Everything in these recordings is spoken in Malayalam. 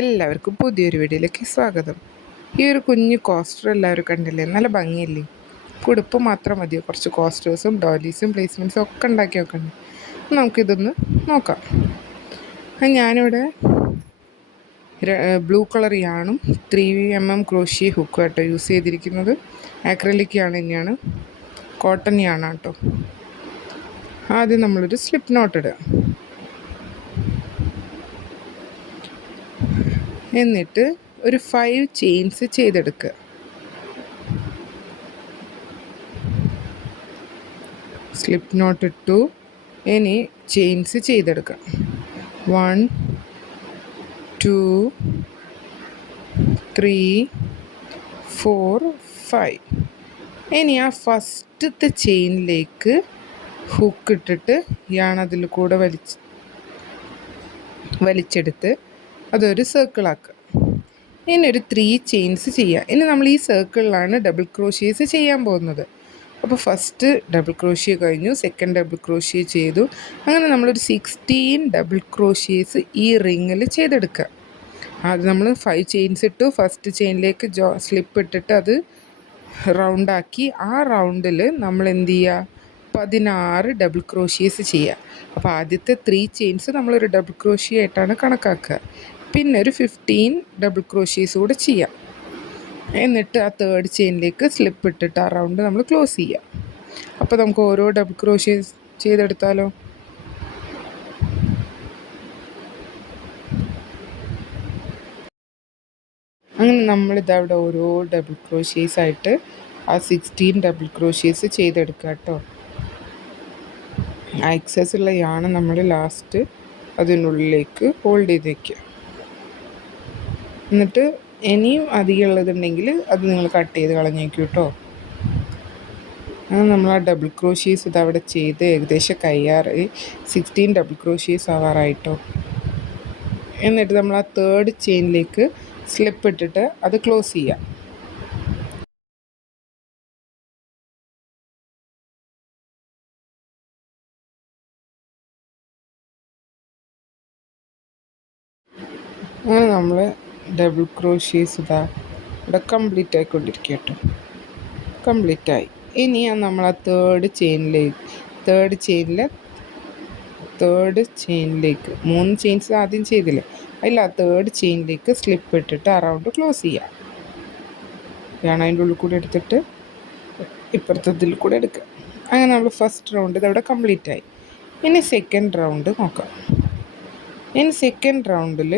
എല്ലാവർക്കും പുതിയൊരു വീഡിയോയിലേക്ക് സ്വാഗതം. ഈ ഒരു കുഞ്ഞു കോസ്റ്റർ എല്ലാവരും കണ്ടില്ലേ? നല്ല ഭംഗിയില്ലേ? കുടുപ്പ് മാത്രം മതിയോ? കുറച്ച് കോസ്റ്റേഴ്സും ഡോലീസും പ്ലേസ്മെൻറ്റ്സും ഒക്കെ ഉണ്ടാക്കി വെക്കണം. നമുക്കിതൊന്ന് നോക്കാം. ഞാനിവിടെ ബ്ലൂ കളർ യാണും 3mm ക്രോഷ്യ ഹുക്കും കേട്ടോ യൂസ് ചെയ്തിരിക്കുന്നത്. ആക്രിലിക് യാണ് തന്നെയാണ്, കോട്ടൺ യാണ് കേട്ടോ. ആദ്യം നമ്മളൊരു സ്ലിപ്പ് നോട്ട് ഇടുക. എന്നിട്ട് ഒരു 5 ചെയിൻസ് ചെയ്തെടുക്കുക. സ്ലിപ്പ് നോട്ട് ഇട്ടു. ഇനി ചെയിൻസ് ചെയ്തെടുക്കുക. 1 2 3 4 5. ഇനി ആ ഫസ്റ്റത്തെ ചെയിനിലേക്ക് ഹുക്ക് ഇട്ടിട്ട് യാണതിൽ കൂടെ വലിച്ചെടുത്ത് അതൊരു സർക്കിളാക്കുക. ഇനി ഒരു 3 ചെയിൻസ് ചെയ്യുക. ഇനി നമ്മൾ ഈ സർക്കിളിലാണ് ഡബിൾ ക്രോഷ്യേസ് ചെയ്യാൻ പോകുന്നത്. അപ്പോൾ ഫസ്റ്റ് ഡബിൾ ക്രോഷ്യ കഴിഞ്ഞു, സെക്കൻഡ് ഡബിൾ ക്രോഷ്യ ചെയ്തു. അങ്ങനെ നമ്മളൊരു 16 ഡബിൾ ക്രോഷ്യേസ് ഈ റിങ്ങിൽ ചെയ്തെടുക്കുക. അത് നമ്മൾ 5 ചെയിൻസ് ഇട്ടു. ഫസ്റ്റ് ചെയിനിലേക്ക് സ്ലിപ്പ് ഇട്ടിട്ട് അത് റൗണ്ടാക്കി ആ റൗണ്ടിൽ നമ്മൾ എന്ത് ചെയ്യുക? 16 ഡബിൾ ക്രോഷ്യേസ് ചെയ്യുക. അപ്പോൾ ആദ്യത്തെ 3 ചെയിൻസ് നമ്മളൊരു ഡബിൾ ക്രോഷ്യ ആയിട്ടാണ് കണക്കാക്കുക. പിന്നെ ഒരു 15 ഡബിൾ ക്രോഷ്യേസ് കൂടെ ചെയ്യാം. എന്നിട്ട് ആ തേർഡ് ചെയിനിലേക്ക് സ്ലിപ്പ് ഇട്ടിട്ട് ആ റൗണ്ട് നമ്മൾ ക്ലോസ് ചെയ്യാം. അപ്പോൾ നമുക്ക് ഓരോ ഡബിൾ ക്രോഷ്യേസ് ചെയ്തെടുത്താലോ? അങ്ങനെ നമ്മളിതവിടെ ഓരോ ഡബിൾ ക്രോഷ്യേസ് ആയിട്ട് ആ 16 ഡബിൾ ക്രോഷ്യേസ് ചെയ്തെടുക്കുക കേട്ടോ. ആ എക്സസ് ഉള്ള യാണ് നമ്മൾ ലാസ്റ്റ് അതിനുള്ളിലേക്ക് ഹോൾഡ് ചെയ്ത് വയ്ക്കുക. എന്നിട്ട് ഇനിയും അധികം ഉള്ളതുണ്ടെങ്കിൽ അത് നിങ്ങൾ കട്ട് ചെയ്ത് കളഞ്ഞേക്കും കേട്ടോ. അങ്ങനെ നമ്മൾ ആ ഡബിൾ ക്രോഷ്യേസ് ഇതവിടെ ചെയ്ത് ഏകദേശം കഴിയാറ് 16 ഡബിൾ ക്രോഷ്യേസ് ആവാറായിട്ടോ. എന്നിട്ട് നമ്മൾ ആ തേർഡ് ചെയിനിലേക്ക് സ്ലിപ്പ് ഇട്ടിട്ട് അത് ക്ലോസ് ചെയ്യാം. അങ്ങനെ നമ്മൾ ഡബിൾ ക്രോഷ്യേസ് ഇതാ ഇവിടെ കംപ്ലീറ്റ് ആയിക്കൊണ്ടിരിക്കുക കേട്ടോ. കംപ്ലീറ്റായി. ഇനി നമ്മൾ ആ തേർഡ് ചെയിനിലേക്ക് 3 ചെയിൻസ് ആദ്യം ചെയ്തില്ലേ, അതിൽ ആ തേർഡ് ചെയിനിലേക്ക് സ്ലിപ്പ് ഇട്ടിട്ട് ആ റൗണ്ട് ക്ലോസ് ചെയ്യാം. ഞാൻ അതിൻ്റെ ഉള്ളിൽ കൂടെ എടുത്തിട്ട് ഇപ്പുറത്തതിൽ കൂടെ എടുക്കുക. അങ്ങനെ നമ്മൾ ഫസ്റ്റ് റൗണ്ട് ഇതവിടെ കംപ്ലീറ്റായി. ഇനി സെക്കൻഡ് റൗണ്ട് നോക്കാം. ഇനി സെക്കൻഡ് റൗണ്ടിൽ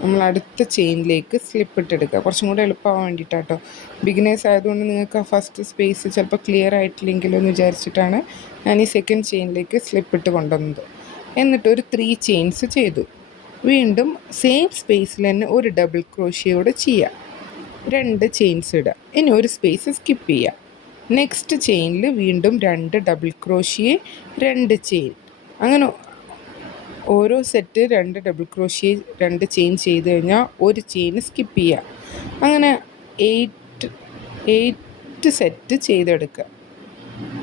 നമ്മൾ അടുത്ത ചെയിനിലേക്ക് സ്ലിപ്പ് ഇട്ടെടുക്കുക. കുറച്ചും കൂടെ എളുപ്പമാകാൻ വേണ്ടിയിട്ടാണ് കേട്ടോ. ബിഗിനേഴ്സ് ആയതുകൊണ്ട് നിങ്ങൾക്ക് ആ ഫസ്റ്റ് സ്പേസ് ചിലപ്പോൾ ക്ലിയർ ആയിട്ടില്ലെങ്കിലോ എന്ന് വിചാരിച്ചിട്ടാണ് ഞാൻ ഈ സെക്കൻഡ് ചെയിനിലേക്ക് സ്ലിപ്പ് ഇട്ട് കൊണ്ടുവന്നത്. എന്നിട്ട് ഒരു 3 ചെയിൻസ് ചെയ്തു. വീണ്ടും സെയിം സ്പേസിൽ തന്നെ ഒരു ഡബിൾ ക്രോഷ്യോടെ ചെയ്യുക. 2 ചെയിൻസ് ഇടുക. ഇനി ഒരു സ്പേസ് സ്കിപ്പ് ചെയ്യുക. നെക്സ്റ്റ് ചെയിനിൽ വീണ്ടും 2 ഡബിൾ ക്രോഷ്യ, 2 ചെയിൻ. അങ്ങനെ ഓരോ സെറ്റ് 2 ഡബിൾ ക്രോഷ്യ 2 ചെയിൻ ചെയ്ത് കഴിഞ്ഞാൽ ഒരു ചെയിൻ സ്കിപ്പ് ചെയ്യുക. അങ്ങനെ 8 സെറ്റ് ചെയ്തെടുക്കുക.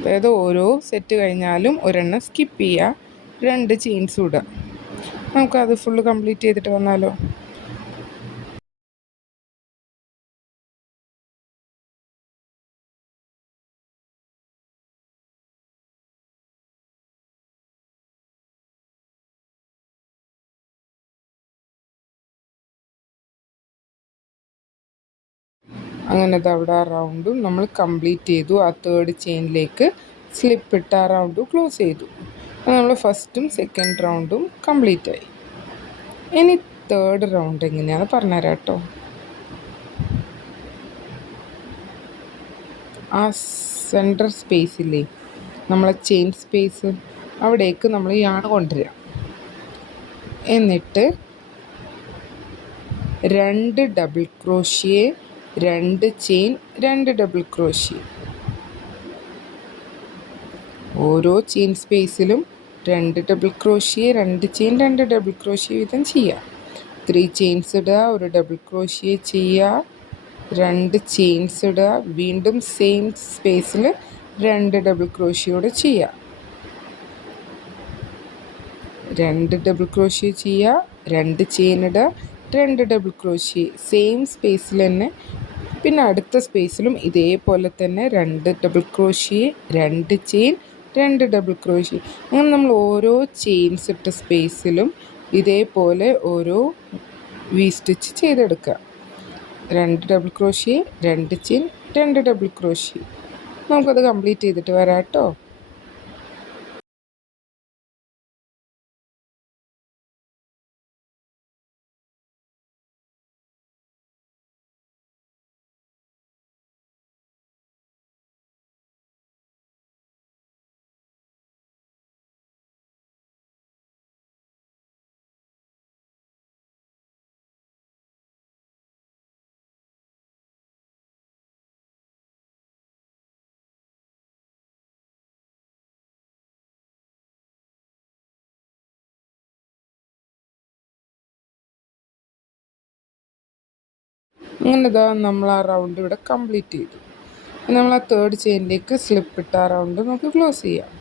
അതായത് ഓരോ സെറ്റ് കഴിഞ്ഞാലും ഒരെണ്ണം സ്കിപ്പ് ചെയ്യുക, 2 ചെയിൻസ് ഇടുക. നമുക്കത് ഫുള്ള് കംപ്ലീറ്റ് ചെയ്തിട്ട് വന്നാലോ? അങ്ങനെ അവിടെ ആ റൗണ്ടും നമ്മൾ കംപ്ലീറ്റ് ചെയ്തു. ആ തേർഡ് ചെയിനിലേക്ക് സ്ലിപ്പ് ഇട്ട് ആ റൗണ്ട് ക്ലോസ് ചെയ്തു. നമ്മൾ ഫസ്റ്റും സെക്കൻഡ് റൗണ്ടും കംപ്ലീറ്റ് ആയി. ഇനി തേർഡ് റൗണ്ട് എങ്ങനെയാണെന്ന് പറഞ്ഞുതരാം കേട്ടോ. ആ സെൻറ്റർ സ്പേസില്ലേ, നമ്മളെ ചെയിൻ സ്പേസ്, അവിടേക്ക് നമ്മൾ യാണ് കൊണ്ടുവരിക. എന്നിട്ട് 2 double crochet, 2 chain, 2 double crochet. ഓരോ ചെയിൻ സ്പേസിലും 2 double crochet, 2 chain, 2 double crochet വീതം ചെയ്യുക. 3 ചെയിൻസ് ഇടുക, ഒരു ഡബിൾ ക്രോഷ്യ ചെയ്യുക, 2 ചെയിൻസ് ഇടുക, വീണ്ടും സെയിം സ്പേസിൽ 2 ഡബിൾ ക്രോഷ്യോടെ ചെയ്യുക. 2 ഡബിൾ ക്രോഷ്യ ചെയ്യുക, 2 ചെയിൻ ഇടുക, 2 ഡബിൾ ക്രോഷ്യ, സെയിം സ്പേസിൽ തന്നെ. പിന്നെ അടുത്ത സ്പേസിലും ഇതേപോലെ തന്നെ 2 double crochet, 2 chain, 2 double crochet. അങ്ങനെ നമ്മൾ ഓരോ ചെയിൻസ് ഇട്ട സ്പേസിലും ഇതേപോലെ ഓരോ വി സ്റ്റിച്ച് ചെയ്തെടുക്കുക. 2 double crochet, 2 chain, 2 double crochet. നമുക്കത് കംപ്ലീറ്റ് ചെയ്തിട്ട് വരാം കേട്ടോ. അങ്ങനെ ഇതാ നമ്മൾ ആ റൗണ്ട് ഇവിടെ കംപ്ലീറ്റ് ചെയ്തു. നമ്മൾ ആ തേർഡ് ചെയിനിലേക്ക് സ്ലിപ്പ് ഇട്ട് ആ റൗണ്ട് നമുക്ക് ക്ലോസ് ചെയ്യാം.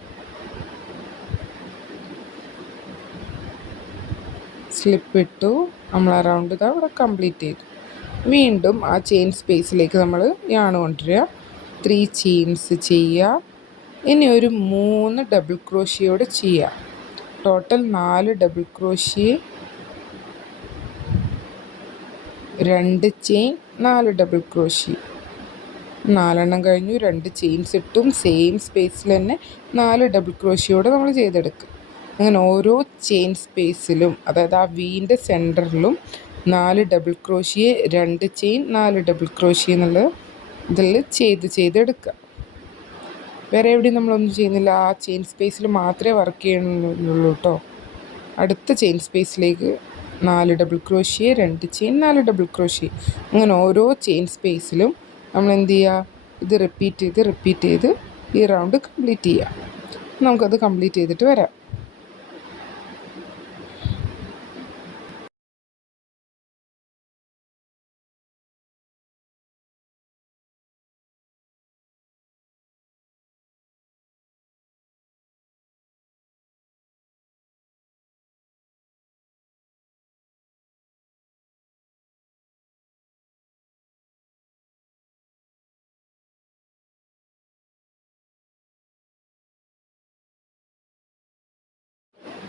സ്ലിപ്പ് ഇട്ടു, നമ്മൾ ആ റൗണ്ട് ഇതാ ഇവിടെ കംപ്ലീറ്റ് ചെയ്തു. വീണ്ടും ആ ചെയിൻ സ്പേസിലേക്ക് നമ്മൾ യാൺ കൊണ്ടുവരിക. 3 ചെയിൻസ് ചെയ്യുക. ഇനി ഒരു 3 ഡബിൾ ക്രോഷ്യോടെ ചെയ്യുക. Total 4 double crochet, 2 chain, 4 double crochet. 4 കഴിഞ്ഞു. 2 ചെയിൻസ് ഇട്ടും സെയിം സ്പേസിൽ തന്നെ 4 ഡബിൾ ക്രോഷ്യോടെ നമ്മൾ ചെയ്തെടുക്കും. അങ്ങനെ ഓരോ ചെയിൻ സ്പേസിലും, അതായത് ആ വീൻ്റെ സെൻറ്ററിലും 4 double crochet, 2 chain, 4 double crochet എന്നുള്ള ഇതിൽ ചെയ്തെടുക്കുക. വേറെ എവിടെയും നമ്മളൊന്നും ചെയ്യുന്നില്ല. ആ ചെയിൻ സ്പേസിൽ മാത്രമേ വർക്ക് ചെയ്യുന്നുള്ളൂ കേട്ടോ. അടുത്ത ചെയിൻ സ്പേസിലേക്ക് 4 double crochet, 2 chain, 4 double crochet. അങ്ങനെ ഓരോ ചെയിൻ സ്പേസിലും നമ്മൾ എന്ത് ചെയ്യുക, ഇത് റിപ്പീറ്റ് ചെയ്ത് ഈ റൗണ്ട് കംപ്ലീറ്റ് ചെയ്യുക. നമുക്കത് കംപ്ലീറ്റ് ചെയ്തിട്ട് വരാം.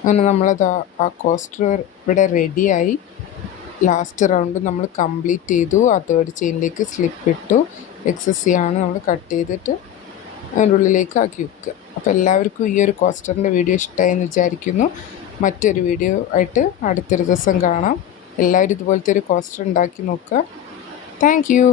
അങ്ങനെ നമ്മളത് ആ കോസ്റ്റർ ഇവിടെ റെഡിയായി. ലാസ്റ്റ് റൗണ്ട് നമ്മൾ കംപ്ലീറ്റ് ചെയ്തു. ആ തേർഡ് ചെയിനിലേക്ക് സ്ലിപ്പ് ഇട്ടു. എക്സസ് നമ്മൾ കട്ട് ചെയ്തിട്ട് അതിൻ്റെ ഉള്ളിലേക്ക് ആക്കി വെക്കുക. അപ്പോൾ എല്ലാവർക്കും ഈ ഒരു കോസ്റ്ററിൻ്റെ വീഡിയോ ഇഷ്ടമായെന്ന് വിചാരിക്കുന്നു. മറ്റൊരു വീഡിയോ ആയിട്ട് അടുത്തൊരു ദിവസം കാണാം. എല്ലാവരും ഇതുപോലത്തെ ഒരു കോസ്റ്റർ ഉണ്ടാക്കി നോക്കുക. Thank you.